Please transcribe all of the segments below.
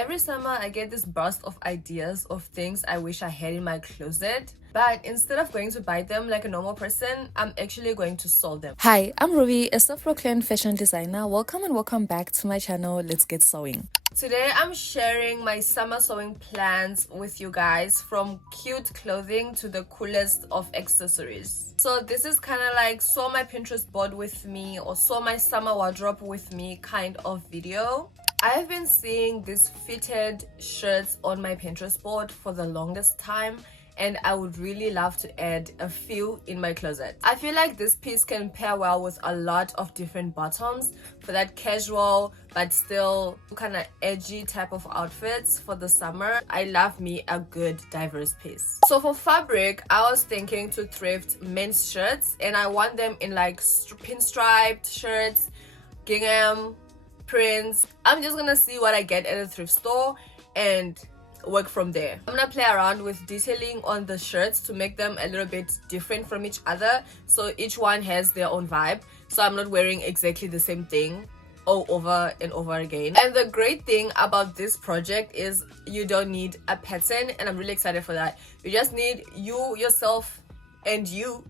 Every summer I get this burst of ideas of things I wish I had in my closet, but instead of going to buy them like a normal person, I'm actually going to sew them. Hi, I'm Ruvie, a self-proclaimed fashion designer. Welcome and welcome back to my channel. Let's get sewing. Today I'm sharing my summer sewing plans with you guys, from cute clothing to the coolest of accessories. So this is kind of like sew my Pinterest board with me or sew my summer wardrobe with me kind of video. I have been seeing these fitted shirts on my Pinterest board for the longest time, and I would really love to add a few in my closet. I feel like this piece can pair well with a lot of different bottoms for that casual but still kind of edgy type of outfits for the summer. I love me a good diverse piece. So for fabric, I was thinking to thrift men's shirts, and I want them in like pinstriped shirts, gingham, prints. I'm just gonna see what I get at a thrift store and work from there. I'm gonna play around with detailing on the shirts to make them a little bit different from each other, so each one has their own vibe, so I'm not wearing exactly the same thing all over and over again. And the great thing about this project is you don't need a pattern, and I'm really excited for that. You just need you, yourself, and you.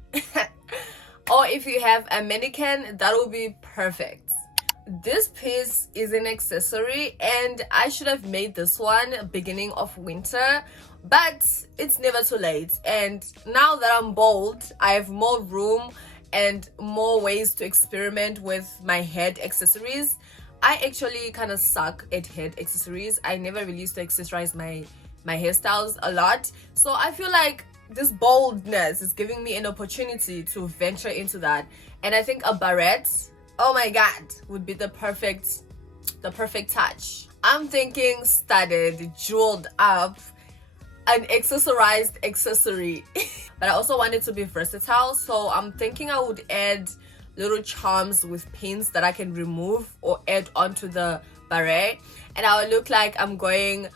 Or if you have a mannequin, that will be perfect. This piece is an accessory, and I should have made this one beginning of winter, but it's never too late. And now that I'm bold, I have more room and more ways to experiment with my head accessories. I actually kind of suck at head accessories. I never really used to accessorize my hairstyles a lot, so I feel like this boldness is giving me an opportunity to venture into that. And I think a barrette, oh my god, would be the perfect touch. I'm thinking studded, jeweled up, an accessorized accessory. But I also want it to be versatile, so I'm thinking I would add little charms with pins that I can remove or add onto the beret, and I will look like I'm going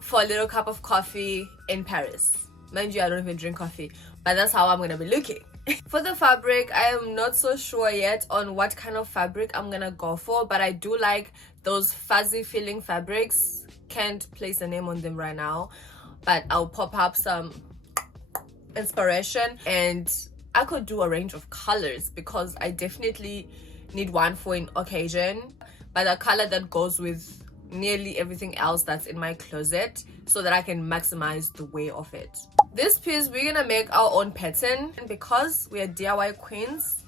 for a little cup of coffee in Paris. Mind you, I don't even drink coffee, but that's how I'm gonna be looking. For the fabric, I am not so sure yet on what kind of fabric I'm gonna go for, but I do like those fuzzy feeling fabrics. Can't place a name on them right now, but I'll pop up some inspiration, and I could do a range of colors because I definitely need one for an occasion, but a color that goes with nearly everything else that's in my closet so that I can maximize the wear of it. This piece, we're gonna make our own pattern, and because we are DIY queens,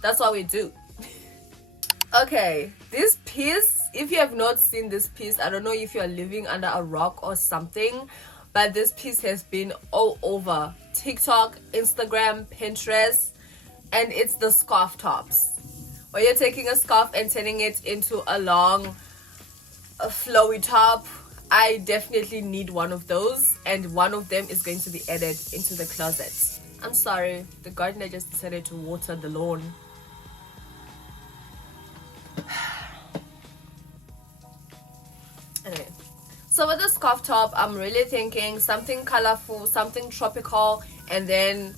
that's what we do. Okay, this piece, if you have not seen this piece, I don't know if you're living under a rock or something, but this piece has been all over TikTok, Instagram, Pinterest, and it's the scarf tops, where you're taking a scarf and turning it into a long flowy top. I definitely need one of those, and one of them is going to be added into the closet. I'm sorry, the gardener just decided to water the lawn. Anyway, so with the scarf top, I'm really thinking something colorful, something tropical, and then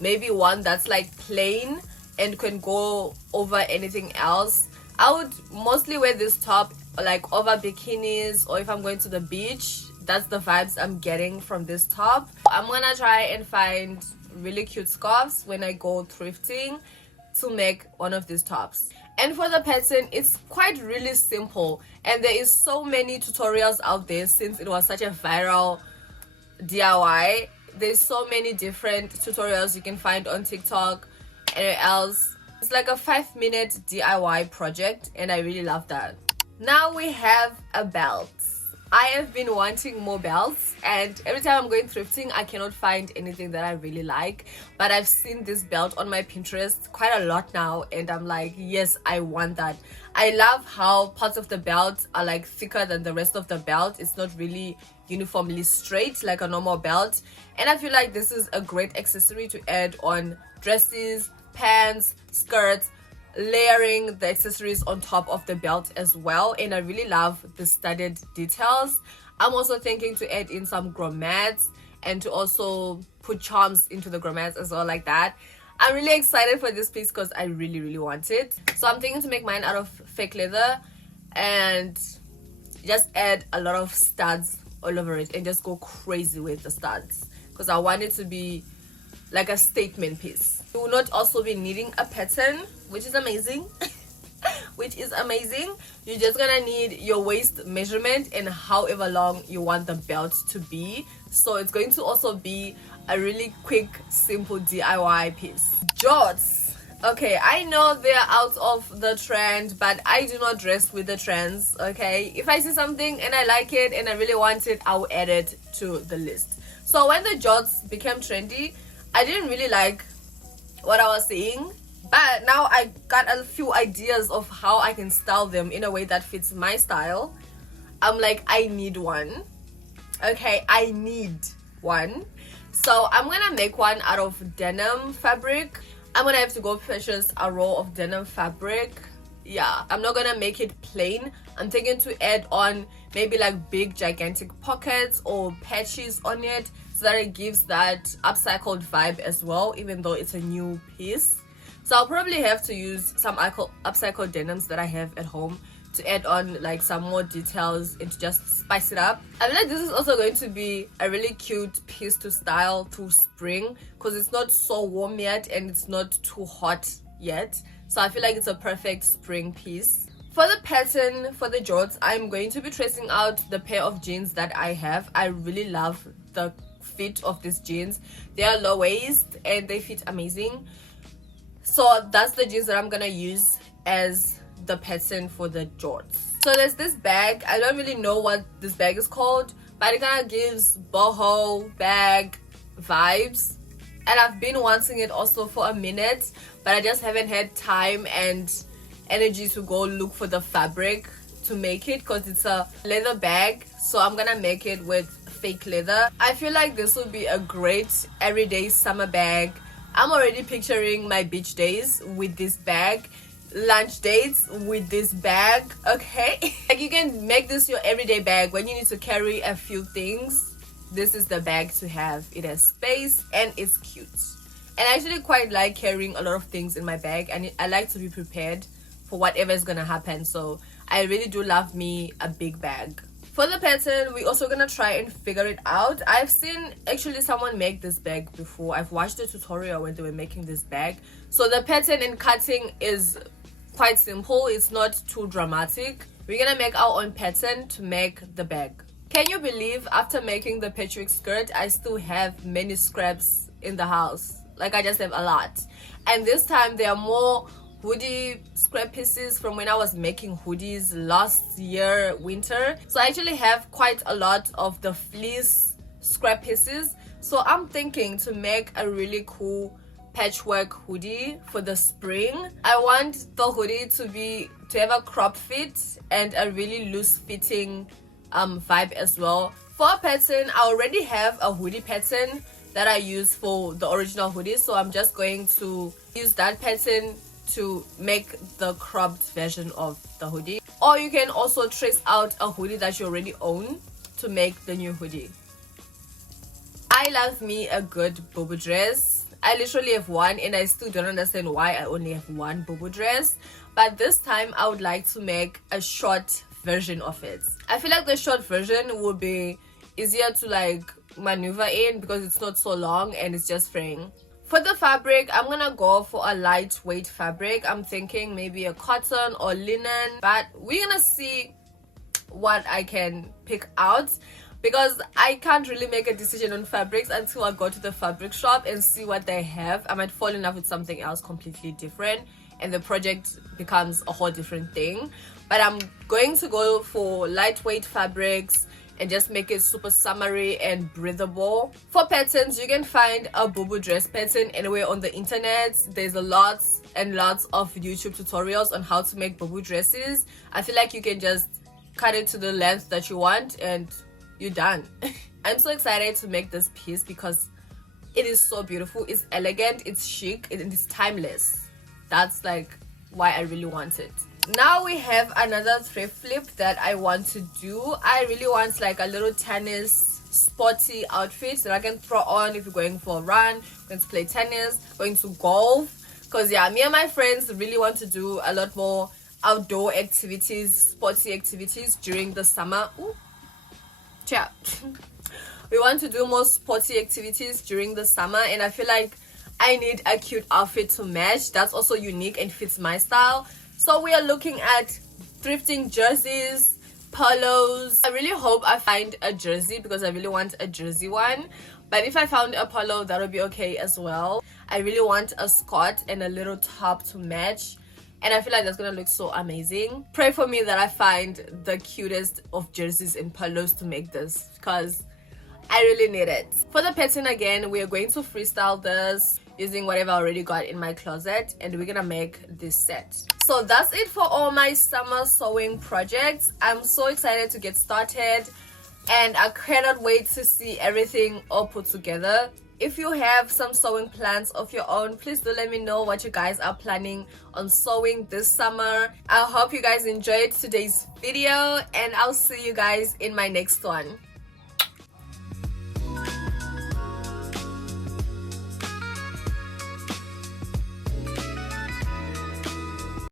maybe one that's like plain and can go over anything else. I would mostly wear this top like over bikinis, or if I'm going to the beach. That's the vibes I'm getting from this top. I'm gonna try and find really cute scarves when I go thrifting to make one of these tops. And for the pattern, it's quite really simple, and there is so many tutorials out there since it was such a viral DIY. There's so many different tutorials you can find on TikTok and else. It's like a 5-minute DIY project, and I really love that. Now we have a belt. I have been wanting more belts, and every time I'm going thrifting, I cannot find anything that I really like. But I've seen this belt on my Pinterest quite a lot now, and I'm like, yes, I want that. I love how parts of the belt are like thicker than the rest of the belt. It's not really uniformly straight like a normal belt, and I feel like this is a great accessory to add on dresses, pants, skirts, layering the accessories on top of the belt as well. And I really love the studded details. I'm also thinking to add in some grommets and to also put charms into the grommets as well, like that. I'm really excited for this piece because I really want it. So I'm thinking to make mine out of fake leather, and just add a lot of studs all over it and just go crazy with the studs, because I want it to be like a statement piece. You will not also be needing a pattern, which is amazing. You're just gonna need your waist measurement and however long you want the belt to be. So it's going to also be a really quick, simple DIY piece. Jorts. Okay, I know they're out of the trend, but I do not dress with the trends. Okay, if I see something and I like it and I really want it, I'll add it to the list. So when the jorts became trendy, I didn't really like what I was seeing, but now I got a few ideas of how I can style them in a way that fits my style. I'm like, I need one. Okay, I need one. So I'm gonna make one out of denim fabric. I'm gonna have to go purchase a roll of denim fabric. Yeah, I'm not gonna make it plain. I'm thinking to add on maybe like big gigantic pockets or patches on it, so that it gives that upcycled vibe as well, even though it's a new piece. So I'll probably have to use some upcycled denims that I have at home to add on like some more details and to just spice it up. I feel like this is also going to be a really cute piece to style through spring, because it's not so warm yet and it's not too hot yet. So I feel like it's a perfect spring piece. For the pattern for the jorts, I'm going to be tracing out the pair of jeans that I have. I really love the fit of these jeans. They are low waist and they fit amazing. So that's the jeans that I'm gonna use as the pattern for the jorts. So there's this bag. I don't really know what this bag is called, but it kind of gives boho bag vibes, and I've been wanting it also for a minute, but I just haven't had time and energy to go look for the fabric to make it, because it's a leather bag. So I'm gonna make it with fake leather. I feel like this would be a great everyday summer bag. I'm already picturing my beach days with this bag, lunch dates with this bag. Okay, like you can make this your everyday bag when you need to carry a few things. This is the bag to have. It has space and it's cute, and I actually quite like carrying a lot of things in my bag, and I like to be prepared for whatever is gonna happen. So I really do love me a big bag. For the pattern, we're also gonna try and figure it out. I've seen actually someone make this bag before. I've watched a tutorial when they were making this bag. So the pattern and cutting is quite simple. It's not too dramatic. We're gonna make our own pattern to make the bag. Can you believe after making the patchwork skirt, I still have many scraps in the house? Like, I just have a lot. And this time there are more hoodie scrap pieces from when I was making hoodies last year winter. So I actually have quite a lot of the fleece scrap pieces. So I'm thinking to make a really cool patchwork hoodie for the spring. I want the hoodie to have a crop fit and a really loose fitting vibe as well. For a pattern, I already have a hoodie pattern that I use for the original hoodie, so I'm just going to use that pattern to make the cropped version of the hoodie. Or you can also trace out a hoodie that you already own to make the new hoodie. I love me a good bobo dress. I literally have one, and I still don't understand why I only have one bobo dress, but this time I would like to make a short version of it. I feel like the short version would be easier to like maneuver in because it's not so long and it's just fraying. For the fabric, I'm gonna go for a lightweight fabric. I'm thinking maybe a cotton or linen, but we're gonna see what I can pick out, because I can't really make a decision on fabrics until I go to the fabric shop and see what they have. I might fall in love with something else completely different and the project becomes a whole different thing. But I'm going to go for lightweight fabrics and just make it super summery and breathable. For patterns, you can find a bobo dress pattern anywhere on the internet. There's a lots and lots of YouTube tutorials on how to make bobo dresses. I feel like you can just cut it to the length that you want and you're done. I'm so excited to make this piece because it is so beautiful. It's elegant, it's chic, and it's timeless. That's like why I really want it. Now we have another thrift flip that I want to do. I really want like a little tennis sporty outfit that I can throw on if you're going for a run, going to play tennis, going to golf. Because yeah, me and my friends really want to do a lot more outdoor activities, sporty activities during the summer. Ooh. Yeah. We want to do more sporty activities during the summer, and I feel like I need a cute outfit to match that's also unique and fits my style. So we are looking at thrifting jerseys, polos. I really hope I find a jersey because I really want a jersey one. But if I found a polo, that would be okay as well. I really want a skirt and a little top to match. And I feel like that's gonna look so amazing. Pray for me that I find the cutest of jerseys and polos to make this, because I really need it. For the pattern again, we are going to freestyle this using whatever I already got in my closet, and we're gonna make this set. So that's it for all my summer sewing projects. I'm so excited to get started, and I cannot wait to see everything all put together. If you have some sewing plans of your own, please do let me know what you guys are planning on sewing this summer. I hope you guys enjoyed today's video, and I'll see you guys in my next one.